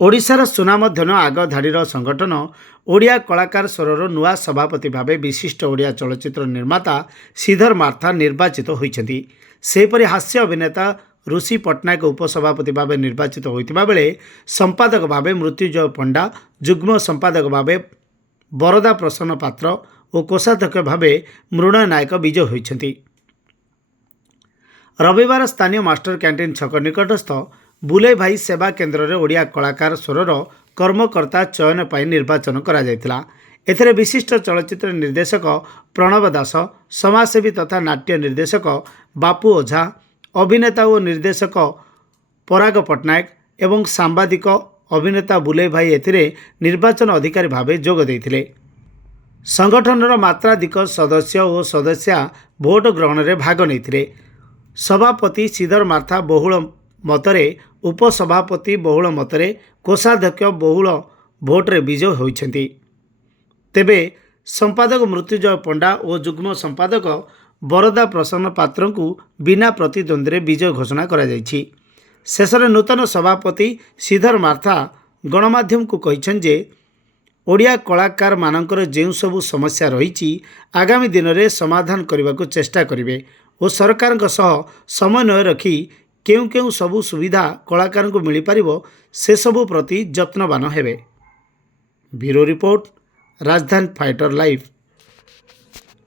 ओडिशार सुनामधन्य आग धाड़ीर संगठन ओडिया कलाकार स्वरर नुआ सभापति भाव विशिष्ट ओडिया चलचित्र निर्माता श्रीधर मार्था निर्वाचित होइछन्ति। सेपरि हास्य अभिनेता ऋषि पट्टनायक उपसभापति भाव निर्वाचित होइतिबा बेले संपादक भाव मृत्युंजय पंडा, जुग्म संपादक भाव बरदा प्रसन्न पात्र और कोषाध्यक्ष भाव मृणय नायक विजय होइछन्ति। रविवार स्थानीय मास्टर कैंटीन छक निकटस्थ बुले भाई सेवा केन्द्र में ओडिया कलाकार स्वरर कर्मकर्ता चयन पर निर्वाचन करा जायतिला। एथिरे विशिष्ट चलचित्र निर्देशक प्रणव दास, समाजसेवी तथा नाट्य निर्देशक बापू ओझा, अभिनेता और निर्देशक पराग पट्टनायक एवं सांबादिक अभिनेता बुले भाई एथिरे निर्वाचन अधिकारी भाव जोग देइथिले। संगठनर मात्राधिक सदस्य और सदस्या भोट ग्रहण में भाग नहीं। सभापति श्रीधर मार्था बहुल मतरे, उपसभापति बहुल मतरे, कोषाध्यक्ष बहुल भोट्रे विजय होइछन्ति। तेबे संपादक मृत्युंजय पंडा और जुग्म संपादक बरदा प्रसन्न पात्र को बिना प्रतिद्वंद्वी विजय घोषणा करा जायछि। शेषरे नूतन सभापति श्रीधर मार्था गणमाध्यम को कहिछन् जे ओडिया कलाकार मानकर जेउ सबु समस्या रही आगामी दिन में समाधान करने को चेष्टा करेंगे और सरकार समन्वय रखी केउ केउ सबु सुविधा कलाकार को मिल पार से सबु प्रति जत्नवान हेबे। ब्यूरो रिपोर्ट, राजधानी फाइटर लाइव।